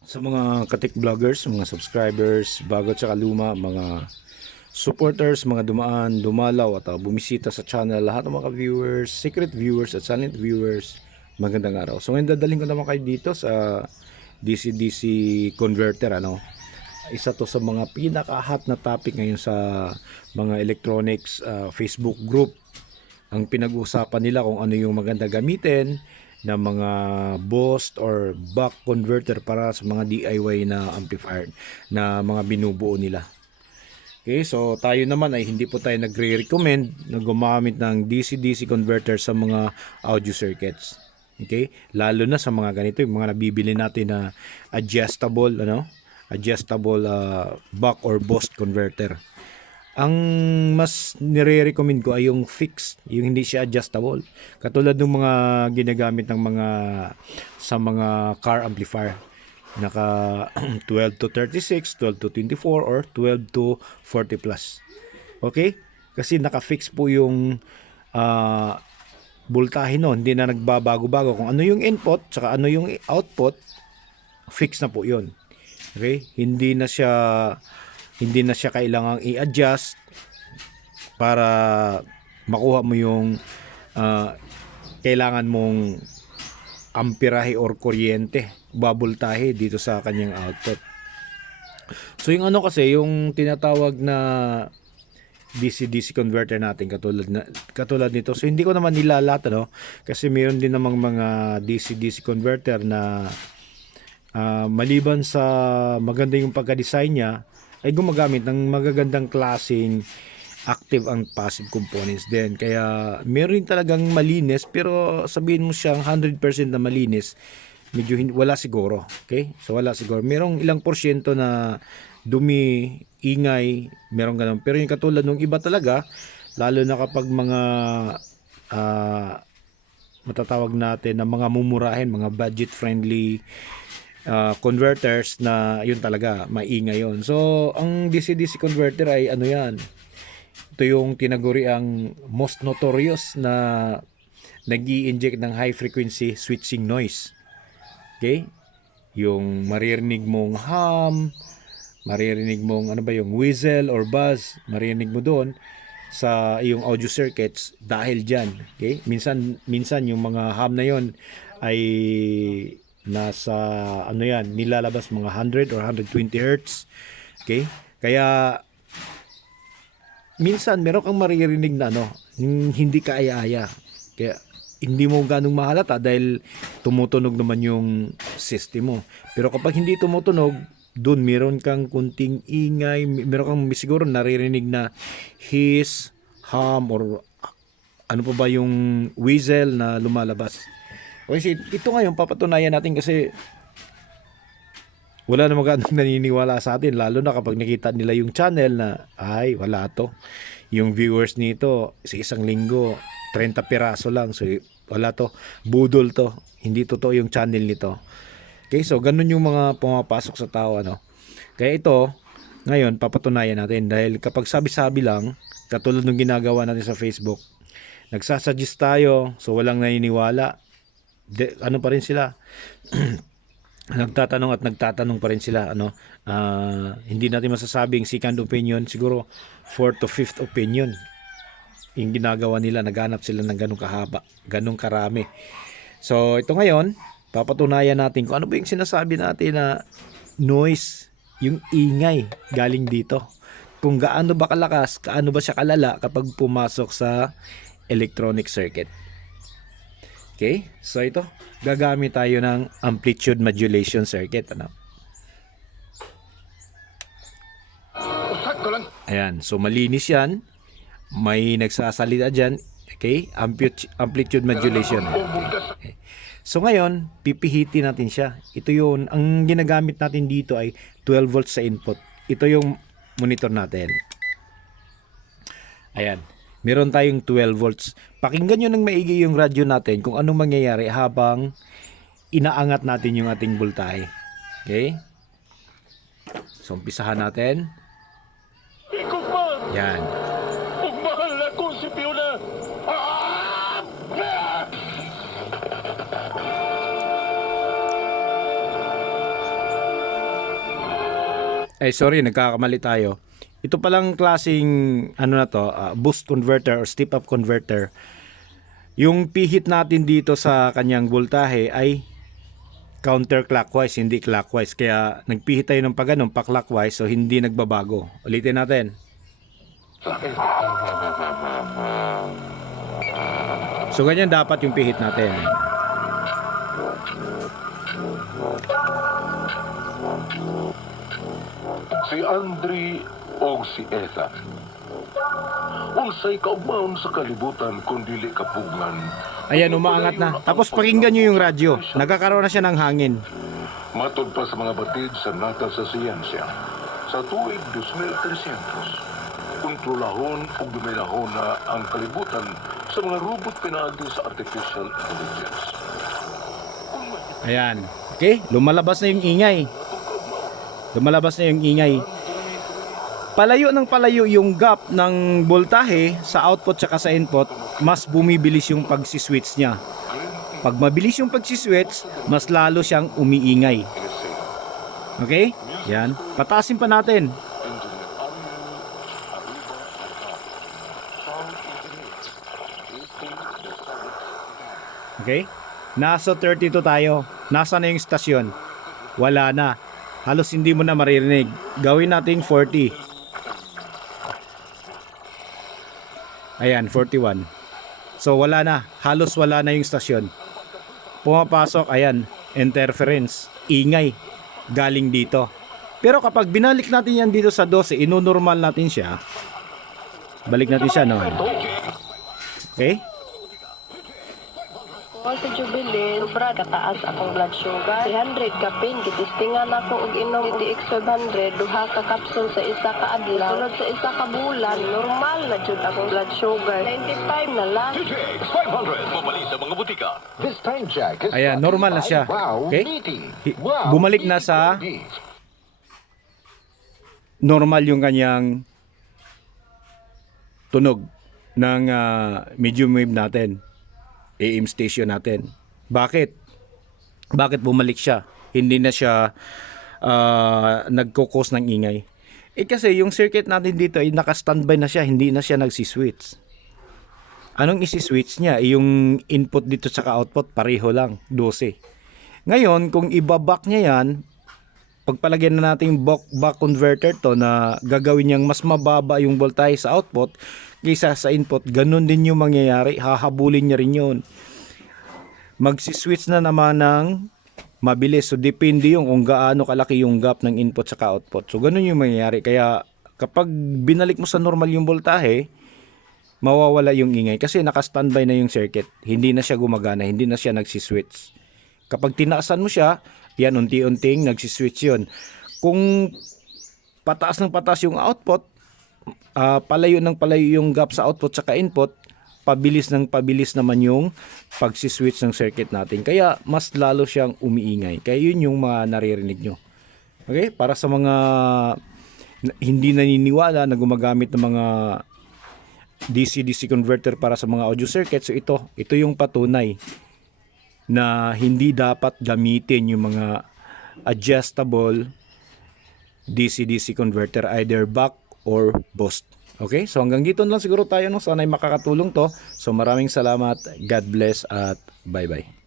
Sa mga katik vloggers, mga subscribers, bago at saka luma, mga supporters, mga dumaan, dumalaw at bumisita sa channel, lahat ng mga viewers, secret viewers at silent viewers, magandang araw. So ngayon dadalhin ko naman kayo dito sa DC-DC converter, isa to sa mga pinaka-hot na topic ngayon sa mga electronics Facebook group. Ang pinag-uusapan nila kung ano yung maganda gamitin na mga boost or buck converter para sa mga DIY na amplifier na mga binubuo nila. Okay, so tayo naman ay hindi po tayo nagre-recommend na gumamit ng DC-DC converter sa mga audio circuits. Okay? Lalo na sa mga ganito, yung mga nabibili natin na adjustable, buck or boost converter. Ang mas nire-recommend ko ay yung fixed, yung hindi siya adjustable. Katulad ng mga ginagamit ng mga sa mga car amplifier. Naka 12 to 36, 12 to 24 or 12 to 40 plus. Okay? Kasi naka-fix po yung voltahe noon, hindi na nagbabago-bago. Kung ano yung input, saka ano yung output, fix na po 'yon. Okay? Hindi na siya kailangang i-adjust para makuha mo yung kailangan mong amperahe or kuryente, babultahe dito sa kanyang output. So yung kasi, yung tinatawag na DC-DC converter natin katulad nito. So hindi ko naman nilalat kasi mayroon din namang mga DC-DC converter na maliban sa maganda yung pagka-design niya, ay gumagamit ng magagandang klaseng active and passive components din. Kaya meron talagang malinis, pero sabihin mo siyang 100% na malinis, medyo wala siguro. Okay? So wala siguro. Merong ilang porsyento na dumi, ingay, merong ganun. Pero yung katulad ng iba talaga, lalo na kapag mga matatawag natin na mga mumurahin, mga budget friendly converters, na yun talaga maingay yun. So ang DC-DC converter ay yan, ito yung tinaguri ang most notorious na nag-i-inject ng high frequency switching noise. Okay, yung maririnig mong hum, maririnig mong yung whistle or buzz, maririnig mo doon sa iyong audio circuits dahil dyan. Okay, minsan yung mga hum na yon ay nasa nilalabas mga 100 or 120 hertz. Okay? Kaya minsan meron kang maririnig na hindi kaaya-aya. Kaya hindi mo ganong mahalata dahil tumutunog naman yung system mo. Pero kapag hindi tumutunog, doon meron kang kunting ingay, meron kang siguro naririnig na hiss, hum, or ano pa ba yung whistle na lumalabas. Okay, ito ngayon papatunayan natin kasi wala namang ganong naniniwala sa atin, lalo na kapag nakita nila yung channel na ay wala to. Yung viewers nito sa isang linggo 30 piraso lang, so wala to, budol to, hindi totoo yung channel nito. Okay, so ganun yung mga pumapasok sa tao Kaya ito ngayon papatunayan natin, dahil kapag sabi-sabi lang katulad ng ginagawa natin sa Facebook, nagsasuggest tayo, so walang naniniwala, pa rin sila nagtatanong pa rin sila hindi natin masasabing second opinion, siguro 4th to 5th opinion yung ginagawa nila, naghanap sila ng ganung kahaba, ganung karami. So ito ngayon papatunayan natin kung ano ba yung sinasabi natin na noise, yung ingay galing dito, kung gaano ba kalakas, gaano ba siya kalala kapag pumasok sa electronic circuit. Okay, so ito, gagamit tayo ng amplitude modulation circuit. Ayan, so malinis yan. May nagsasalita dyan. Okay, amplitude modulation. Okay. So ngayon, pipihitin natin siya. Ito yun, ang ginagamit natin dito ay 12 volts sa input. Ito yung monitor natin. Ayan. Meron tayong 12 volts. Pakinggan nyo ng maigi yung radyo natin kung anong mangyayari habang inaangat natin yung ating voltahe. Okay? So, umpisahan natin. Yan. Mahal ako si Fiona! Ay, sorry, nagkakamali tayo. Ito palang klaseng ano na to, boost converter or step up converter. Yung pihit natin dito sa kanyang voltahe ay counterclockwise, hindi clockwise. Kaya nagpihit tayo ng pagano'n pa clockwise, so hindi nagbabago. Ulitin natin. So ganyan dapat yung pihit natin. Si Andre o si Ethan. Unsay kaugmaon sa kalibutan kung dili kapugngan. Ayan, umaangat na. Tapos pakinggan nyo yung radyo. Nagkakaroon na siya ng hangin. Matod pa sa mga batid sa nata sa siyensya, sa tuig 2300, kontrolahon o duminahon na ang kalibutan sa mga robot pinaagi sa artificial intelligence. Ayan. Okay, lumalabas na yung ingay. Lumalabas na yung ingay. Palayo ng palayo yung gap ng voltahe sa output tsaka sa input, mas bumibilis yung pagsiswitch niya. Pag mabilis yung pagsiswitch, mas lalo siyang umiingay. Okay? Yan. Patasin pa natin. Okay? Nasa 32 tayo. Nasa na yung stasyon? Wala na. Halos hindi mo na maririnig. Gawin natin 40. Ayan, 41. So wala na. Halos wala na yung stasyon. Pumapasok, ayan, interference, ingay, galing dito. Pero kapag binalik natin yan dito sa 12, inunormal natin siya. Balik natin siya, no? Okay? Kung sa Jubilee, sobra kataas akong blood sugar. 300 ka pin, gitistingan ako og inom DX 500, duha ka kapsul sa isa ka adlaw. Sunod sa isa ka bulan, normal na jud akong blood sugar. 95 na lang. DTX 500, mabali sa mga butika. This time check is Ayan, brought to you normal na by siya. Wow Okay? Meaty. Bumalik na sa normal yung kanyang tunog ng medium wave natin. AM station natin. Bakit? Bakit bumalik siya? Hindi na siya nagkukos ng ingay. Kasi yung circuit natin dito ay naka-standby na siya, hindi na siya nagsiswitch. Anong isi-switch niya? Yung input dito sa output, pareho lang, 12. Ngayon, kung ibaback niya yan, pagpalagyan na natin buck converter to na gagawin niyang mas mababa yung voltahe sa output kaysa sa input, ganun din yung mangyayari, hahabulin niya rin yun. Magsiswitch na naman ng mabilis, so depende yung kung gaano kalaki yung gap ng input sa output. So ganun yung mangyayari, kaya kapag binalik mo sa normal yung voltahe, mawawala yung ingay kasi naka-standby na yung circuit, hindi na siya gumagana, hindi na siya nagsiswitch. Kapag tinaasan mo siya, yan, unti-unting nagsiswitch yun. Kung pataas ng pataas yung output, palayo ng palayo yung gap sa output saka input, pabilis ng pabilis naman yung pagsiswitch ng circuit natin. Kaya mas lalo siyang umiingay. Kaya yun yung mga naririnig nyo. Okay? Para sa mga hindi naniniwala na gumagamit ng mga DC-DC converter para sa mga audio circuits, so ito yung patunay na hindi dapat gamitin yung mga adjustable DC-DC converter, either buck or boost. Okay? So hanggang dito lang siguro tayo, no? Sana'y makakatulong to. So maraming salamat. God bless at bye-bye.